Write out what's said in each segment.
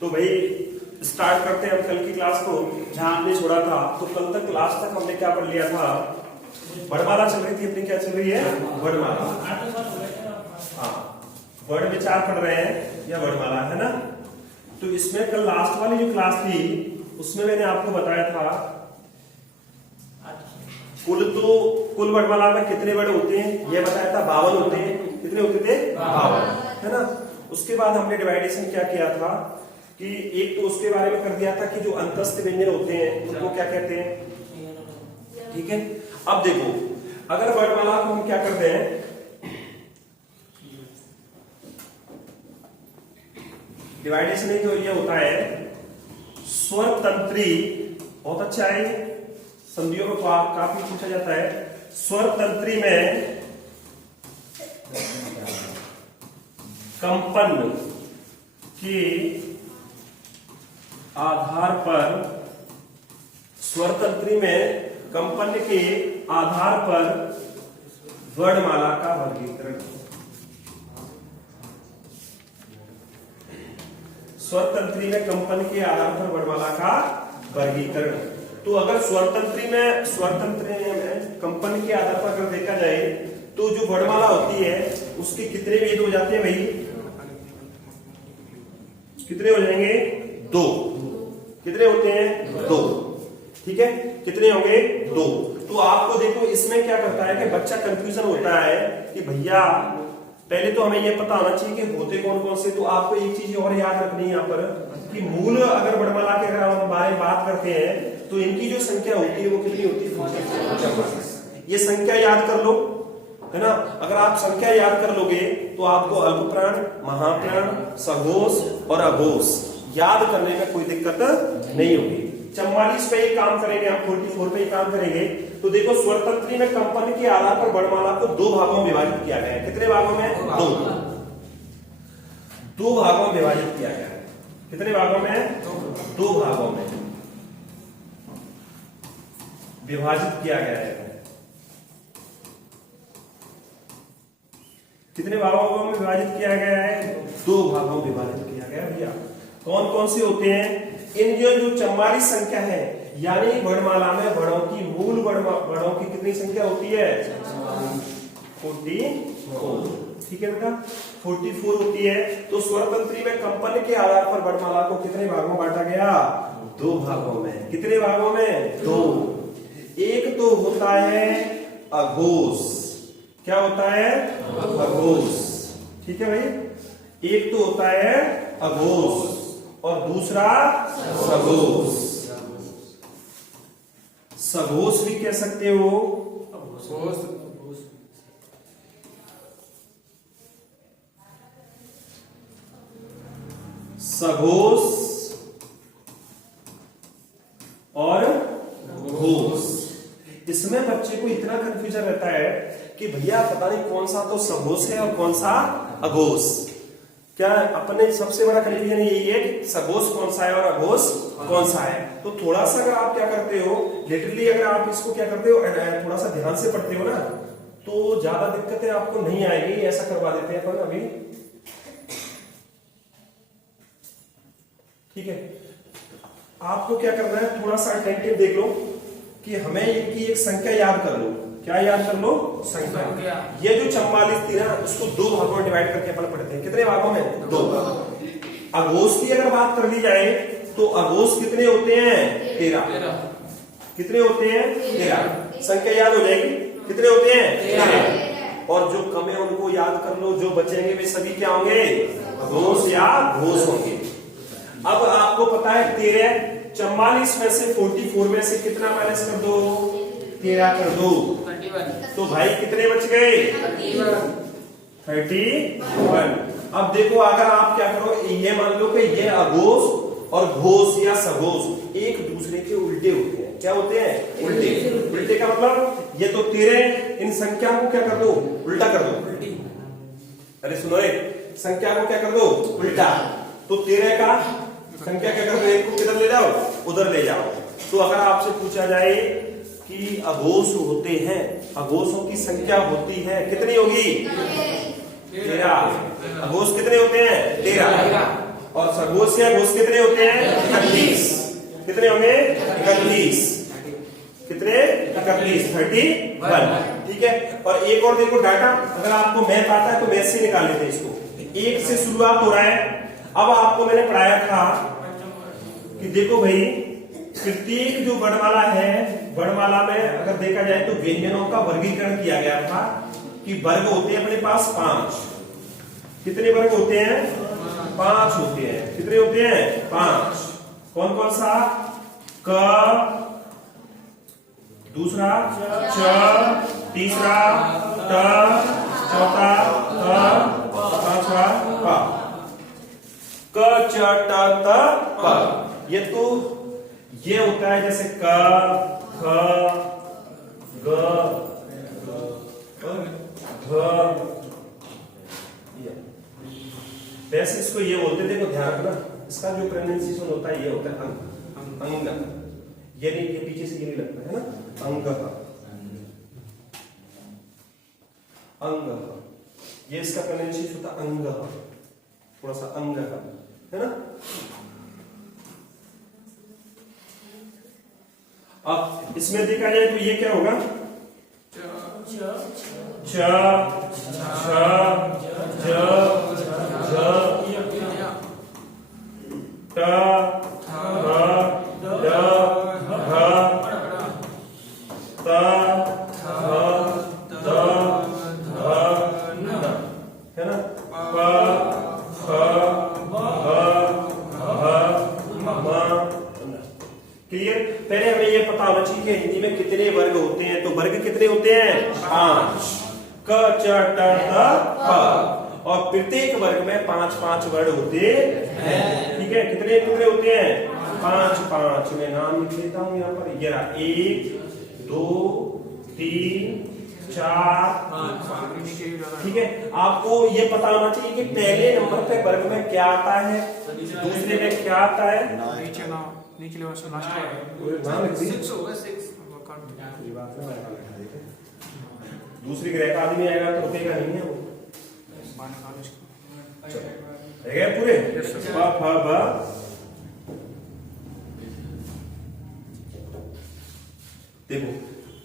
तो भाई स्टार्ट करते हैं हम कल की क्लास को जहां हमने छोड़ा था। तो कल तक क्लास तक हमने क्या पढ़ लिया था? वर्णमाला चल रही थी अपनी। क्या चल रही है? वर्णमाला। हाँ, वर्ण विचार पढ़ रहे हैं या वर्णमाला, है ना। तो इसमें कल लास्ट वाली जो क्लास थी उसमें मैंने आपको बताया था कुल वर्णमाला में कितने वर्ण होते हैं, यह बताया था 52 होते हैं। कितने होते थे? 52, है ना। उसके बाद हमने डिवाइडेशन क्या किया था कि एक तो उसके बारे में कर दिया था कि जो अंतस्थ व्यंजन होते हैं उनको क्या कहते हैं। ठीक है, अब देखो अगर वर्णमाला को हम क्या करते हैं, डिवाइडेशन एक तो ये होता है स्वर तंत्री। बहुत अच्छा है, संधियों में काफी पूछा जाता है। स्वर तंत्री में कंपन के आधार पर, स्वर तंत्री में कंपन के आधार पर वर्णमाला का वर्गीकरण। स्वर तंत्री में कंपन के आधार पर वर्णमाला का वर्गीकरण। तो अगर स्वर तंत्री में कंपन के आधार पर अगर देखा जाए तो जो वर्णमाला होती है उसके कितने भेद हो जाते हैं भाई? कितने हो जाएंगे? 2। कितने होते हैं? 2। ठीक है, कितने होंगे? 2। तो आपको देखो इसमें क्या करता है कि बच्चा कंफ्यूजन होता है कि भैया पहले तो हमें यह पता होना चाहिए कि होते कौन कौन से। तो आपको एक चीज और याद रखनी है यहाँ पर कि मूल अगर वर्णमाला के अगर हम बारे में बात करते हैं तो इनकी जो संख्या होती है वो कितनी होती है? ये संख्या याद कर लो, है ना। अगर आप संख्या याद कर लोगे तो आपको अल्पप्राण, महाप्राण, सघोष और अघोष याद करने में कोई दिक्कत नहीं होगी। 44 पे ही काम करेंगे हम, 44 पे ही काम करेंगे। तो देखो स्वर तंत्री में कंपन के आधार पर वर्णमाला को 2 भागों में विभाजित किया गया है। कितने भागों में? 2 भागों में विभाजित किया गया है। कितने भागों में? 2 भागों में विभाजित किया गया है। कितने भागों में विभाजित किया गया है? 2 भागों में विभाजित किया गया भैया। कौन कौन से होते हैं? इन जो 44 संख्या है, यानी वर्णमाला में वर्णों की मूल वर्णों की कितनी संख्या होती है? 44। ठीक है बेटा, 44 होती है। तो स्वर तंत्री में कंपन के आधार पर वर्णमाला को कितने भागों में बांटा गया? 2 भागों में। कितने भागों में? 2। एक तो होता है अघोष। क्या होता है? अघोष। ठीक है भाई, एक तो होता है अघोष और दूसरा सघोष। सघोष भी कह सकते हो। सघोष और घोष। इसमें बच्चे को इतना कंफ्यूजन रहता है कि भैया पता नहीं कौन सा तो सघोष है और कौन सा अघोष। क्या अपने सबसे बड़ा कंफ्यूजन यही है कि सघोष कौन सा है और अघोष कौन सा है। तो थोड़ा सा अगर आप क्या करते हो, लिटरली अगर आप इसको क्या करते हो, थोड़ा सा ध्यान से पढ़ते हो ना, तो ज्यादा दिक्कतें आपको नहीं आएगी। ऐसा करवा देते हैं अपन अभी। ठीक है, आपको क्या करना है, थोड़ा सा अटेंटिव देख लो कि हमें इनकी एक संख्या याद कर लो। क्या याद कर लो? संख्या। ये जो 44 थी ना, उसको 2 भागों में डिवाइड करके अपन पढ़ते हैं। कितने भागों में? 2। अघोष की अगर बात कर ली जाए तो अघोष कितने होते हैं? 13। कितने होते हैं? 13। संख्या याद हो जाएगी। कितने होते हैं? 13। और जो कम है उनको याद कर लो, जो बचेंगे वे सभी क्या होंगे? अघोष या घोष होंगे। अब आपको पता है 13, 44 में से 44 में से कितना माइनस कर दो? 13 कर दो। तो भाई कितने बच गए? 31। अब देखो अगर आप क्या करो, ये मान लो कि ये अघोष और घोष या सघोष एक दूसरे के उल्टे होते हैं। क्या होते हैं? उल्टे। उल्टे का मतलब ये तो 13, इन संख्या को क्या कर दो? उल्टा कर दो। अरे सुनो रे, संख्या को क्या कर दो? उल्टा। तो 13 का संख्या क्या कर दो? एक को किधर ले जाओ? उधर ले जाओ। तो अगर आपसे पूछा जाए कि अघोष होते हैं, अघोषों की संख्या होती है कितनी होगी? 13। अघोष कितने होते हैं 13, और सघोष या घोष कितने होते हैं 31। कितने होंगे 31, कितने 31, 31। ठीक है, और एक और देखो डाटा, अगर आपको मैथ आता है तो मैथ से निकाल लेते हैं इसको। एक से शुरुआत हो रहा है। अब आपको मैंने पढ़ाया था कि देखो भाई प्रत्येक जो वर्णमाला है, वर्णमाला में अगर देखा जाए तो व्यंजनों का वर्गीकरण किया गया था कि वर्ग होते हैं अपने पास 5। कितने वर्ग होते हैं 5 होते हैं। कितने होते हैं 5। कौन कौन सा? क, दूसरा च, तीसरा ट, चौथा त, पांचवा प। क च ट त प। ये तो ये होता है जैसे क, ख, ग, घ। वैसे इसको ये बोलते, देखो ध्यान रखना, इसका जो प्रोनाउंसिएशन होता है ये होता है अंग, अंग। ये नहीं, ये पीछे से ये नहीं लगता है ना, अंग, अंग। ये इसका प्रोनाउंसिएशन होता है अंग, थोड़ा सा अंग है ना। अब इसमें देखा जाए तो ये क्या होगा? च, छ, ज, ट, ठ, ड, ढ, त, थ, द, ध, न, है ना। प, फ, क्लियर? पहले हमें ये पता होना चाहिए कि हिंदी में कितने वर्ग होते हैं। तो वर्ग कितने होते हैं 5। क च ट थ प, और प्रत्येक वर्ग में 5-5 वर्ड होते हैं। ठीक है, कितने कितने होते हैं 5-5। मैं नाम लिख लेता हूं यहाँ पर। ये रहा 1 2 3 4। ठीक है, आपको ये पता होना चाहिए कि पहले नंबर पे वर्ग में क्या आता है, दूसरे में क्या आता है। नीचे दूसरी ग्रह का आदमी आएगा तो रुकेगा नहीं है वो। पूरे देखो,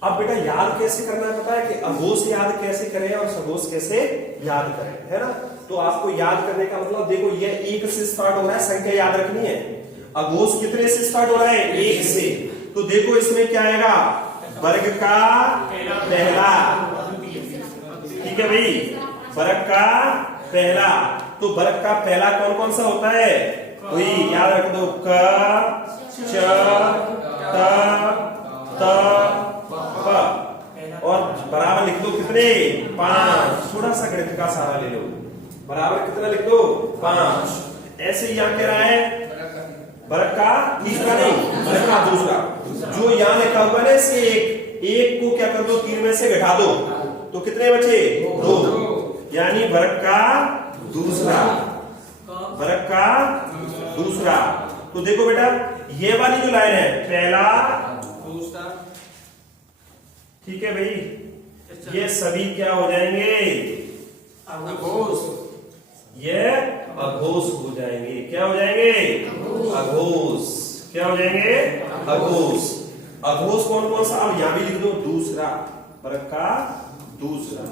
अब बेटा याद कैसे करना है पता है कि अघोष याद कैसे करें और सघोष कैसे याद करें, है ना। तो आपको याद करने का मतलब देखो, ये 1 से स्टार्ट हो रहा है, संख्या याद रखनी है। अघोष कितने से स्टार्ट हो रहा है 1 से। तो देखो इसमें क्या आएगा, वर्ग का पहला। ठीक है भाई, वर्ग का पहला। तो वर्ग का पहला कौन कौन सा होता है, वही याद रख दो, क, च, त, प, और बराबर लिख दो कितने 5। थोड़ा सा गणित का सहारा ले लो, बराबर कितना लिख दो 5। ऐसे ही यहाँ कह रहा है वर्ग का तीसरा नहीं, वर्ग का दूसरा। जो यहाँ लिखा हुआ है इसके एक को क्या कर दो 3 में से घटा दो, तो कितने बचे 2, यानी वर्ग का दूसरा, वर्ग का दूसरा। तो देखो बेटा ये वाली जो लाइन है पहला दूसरा, ठीक है भाई, ये सभी क्या हो जाएंगे अघोष। ये अघोष हो जाएंगे। क्या हो जाएंगे अघोष। क्या हो जाएंगे अघोष। अघोष कौन कौन सा, अब यहां भी लिख दो दूसरा, वर्ग का दूसरा।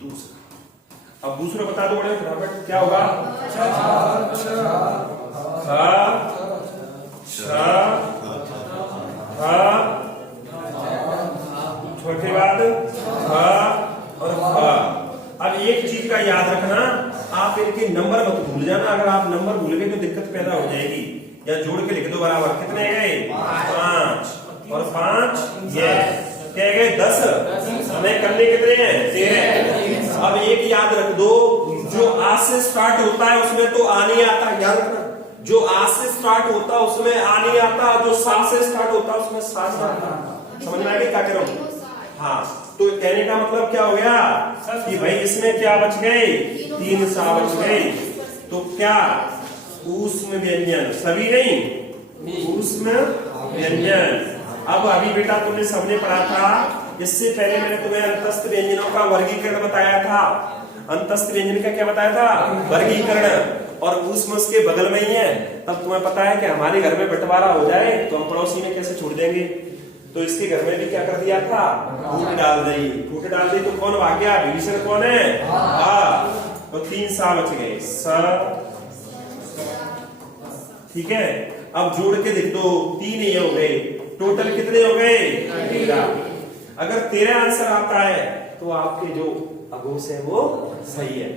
दूसरा। अब दूसरा बता दो बड़े फटाफट, क्या होगा छोटे बाद और अब एक चीज का याद रखना, आप इनके नंबर मत भूल जाना। अगर आप नंबर भूल गए तो दिक्कत पैदा हो जाएगी। या जोड़ के लिख दो बराबर, कितने गए 5 और 5 ये क्या गए 10। हमें करने कितने हैं 13। अब एक याद रख दो, जो आ से स्टार्ट होता है उसमें तो आ नहीं आता, याद रखना। जो आ से स्टार्ट होता है उसमें आ नहीं आता, जो सा से स्टार्ट होता है उसमें सा से आता। समझ में आ गई क्या कह रहा हूं? हाँ, तो कहने का मतलब क्या हो गया कि भाई इसमें क्या बच गए 3 सा बच गए। तो क्या ऊष्म व्यंजन, सभी नहीं, ऊष्म व्यंजन। अब अभी बेटा तुमने सबने पढ़ा था, इससे पहले मैंने तुम्हें अंतस्थ व्यंजनों का वर्गीकरण बताया था। अंतस्थ व्यंजन का क्या बताया था? वर्गीकरण। और ऊष्म उसके बगल में ही है। तब तुम्हें पता है कि हमारे घर में बंटवारा हो जाए तो हम पड़ोसी में कैसे छोड़ देंगे, तो इसके घर में भी क्या कर दिया था? फूट डाल दी। फूट डाल दी तो कौन भाग गया? विभीषण कौन है? तो 3 सा बच गए, स। ठीक है, अब जोड़ के देख दो, 3 ये हो गए, टोटल कितने हो गए? 13। अगर 13 आंसर आता है तो आपके जो अघोष है वो सही है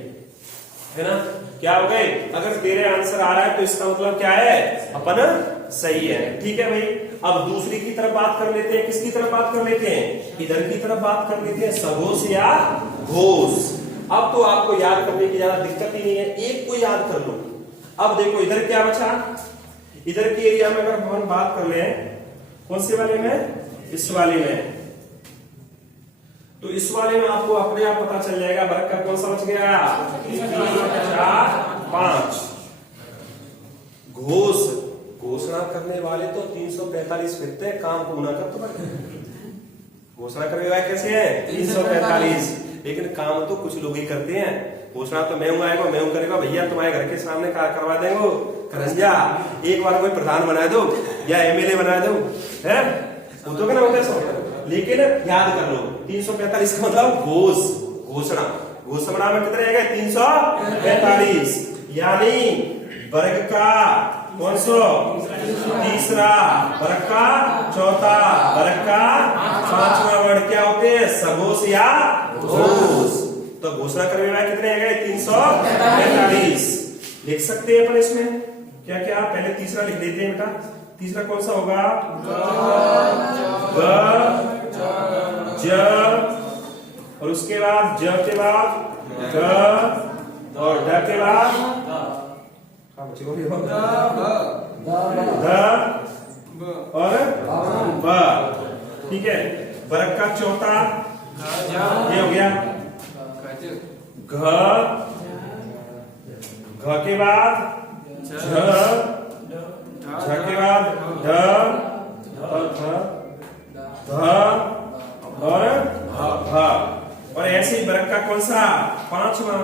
ना? क्या हो गए? अगर 13 आंसर आ रहा है तो इसका मतलब क्या है? अपन सही है। ठीक है भाई, अब दूसरी की तरफ बात कर लेते हैं। किसकी तरफ बात कर लेते हैं? इधर की तरफ बात कर लेते हैं, सघोष या घोष। अब तो आपको याद करने की ज्यादा दिक्कत ही नहीं है, एक को याद कर लो। अब देखो इधर क्या बचा, इधर के एरिया में अगर हम बात कर ले, कौन से वाले में? इस वाले में। तो इस वाले में आपको अपने आप पता चल जाएगा वर्ग का कौन सा बच गया? 3, 4, 5। घोष, घोषणा करने वाले तो 345 फिरते हैं, काम को गुना कर तो घोषणा करने वाले कैसे है? 345। लेकिन काम तो कुछ लोग ही करते हैं। घोषणा तो मैं आएगा, मैं करेगा, भैया तुम्हारे घर के सामने करवा देंगे करंजा, एक बार कोई प्रधान बना दो या एमएलए बना दो, है वो तो क्या होता है सब। लेकिन याद कर लो 345 का मतलब घोष, घोषणा। घोषणा में कितने आ गए? 345। यानी वर्ग का कौन सा? तीसरा, वर्ग का चौथा, वर्ग का पांचवा वर्ग क्या होते हैं? सघोष या घोष। तो घोषणा करने वाले कितने आ गए? 345। लिख सकते हैं अपन इसमें क्या क्या? पहले तीसरा लिख देते हैं बेटा। तीसरा कौन सा होगा? ग, ज, और उसके बाद ज के बाद ग, और ड के बाद ध और ब। ठीक है, वर्ग का चौथा ये हो गया घ, घ के बाद झ, झ के बाद ढ, ध और भ। और ऐसे ही वर्ग का कौन सा? पांचवा।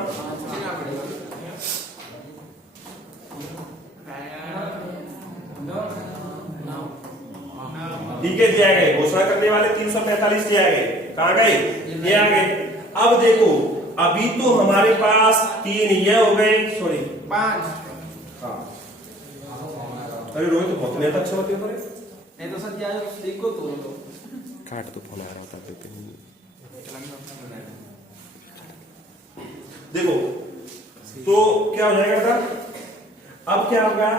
ठीक है, दिया गए। घोषणा करने वाले 345 दिया गए। कहां गए? ये आ गए। अब देखो, अभी तो हमारे पास 3 ये हो गए, सॉरी 5। हाँ, अरे रोहित तो बहुत नहीं अच्छा होते पर नहीं तो सर क्या है, देखो तो काट तो फोन आ रहा था देखो, तो क्या हो जाएगा सर? अब क्या होगा?